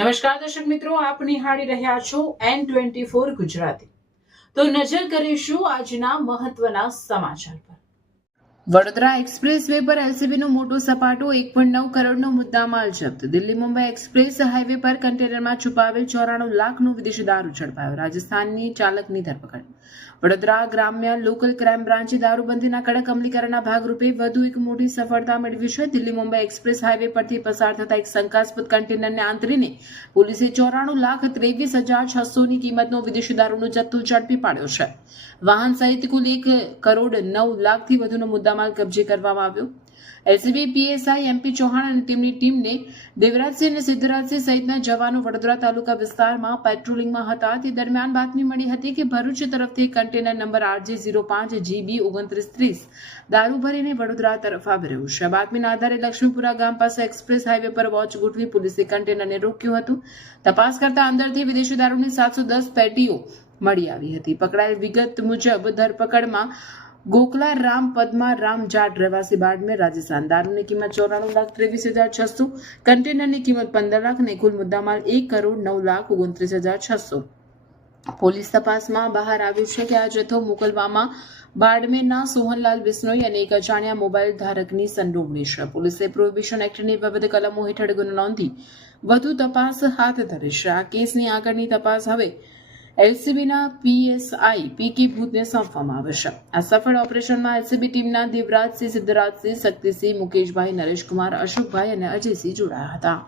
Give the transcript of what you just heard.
નમસ્કાર દર્શક મિત્રો, આપ નિહાળી રહ્યા છો N24 ગુજરાતી। તો નજર કરીશું આજના મહત્વના સમાચાર પર। વડોદરા એક્સપ્રેસ વે પર એલસીબીનો મોટો સપાટો 1.9 કરોડનો મુદ્દામાલ જપ્ત। દિલ્હી મુંબઈ એક્સપ્રેસ હાઈવે પર કન્ટેનરમાં છુપાવેલ 94 લાખનો વિદેશી દારૂ ઝડપાયો। રાજસ્થાનની ચાલકની ધરપકડ। વડોદરા ગ્રામ્ય લોકલ ક્રાઇમ બ્રાન્ચે દારૂબંધીના કડક અમલીકરણના ભાગરૂપે વધુ એક મોટી સફળતા મેળવી છે। દિલ્હી મુંબઈ એક્સપ્રેસ હાઈવે પરથી પસાર થતા એક શંકાસ્પદ કન્ટેનરને આંતરીને પોલીસે 94,63,600ની કિંમતનો વિદેશી દારૂનો જથ્થો ઝડપી પાડ્યો છે। વાહન સહિત કુલ 1,09 લાખથી વધુનો મુદ્દામાલ કબજે કરવામાં આવ્યો। એલસીબી પીએસઆઈ એમપી ચૌહાણ અને તેમની ટીમને દેવરાજસિંહ અને સિદ્ધરાજસિંહ સહિતના જવાનો વડોદરા તાલુકા વિસ્તારમાં પેટ્રોલિંગમાં હતા। તે દરમિયાન બાતમી મળી હતી કે ભરૂચ તરફથી કન્ટેનર નંબર RJ05GB 2930 દારૂ ભરીને વડોદરા તરફ આવી રહ્યું છે। બાતમીના આધારે લક્ષ્મીપુરા ગામ પાસે એક્સપ્રેસ હાઈવે પર વોચ ગોઠવી પોલીસે કન્ટેનરને રોક્યું હતું। તપાસ કરતા અંદરથી વિદેશી દારૂની 710 પેટીઓ મળી આવી હતી। પકડાયેલ વિગત મુજબ ધરપકડમાં ગોકલા રામ પદ્મા રામ જાટ રહેવાસી બાડમેર રાજસ્થાન। દારૂની કિંમત 94,23,600, કન્ટેનરની કિંમત 15 લાખ અને કુલ મુદ્દામાલ 1,09,29,600। પોલીસ તપાસમાં બહાર આવ્યું છે કે આ જથ્થો મોકલવામાં બાડમેરના સોહનલાલ બિશ્નોઈ અને એક અજાણ્યા મોબાઈલ ધારકની સંડોવણી છે। પોલીસે પ્રોહિબિશન એક્ટની વિવિધ કલમો હેઠળ ગુનો નોંધી વધુ તપાસ હાથ ધરી છે। આ કેસની આગળની તપાસ હવે એલસીબીના પીએસઆઈ પીકે ભૂતને સોંપવામાં આવે છે। આ સફળ ઓપરેશનમાં એલસીબી ટીમના દેવરાજસિંહ, સિદ્ધરાજસિંહ, શક્તિસિંહ, મુકેશભાઈ, નરેશકુમાર, અશોકભાઈ અને અજયસિંહ જોડાયા હતા।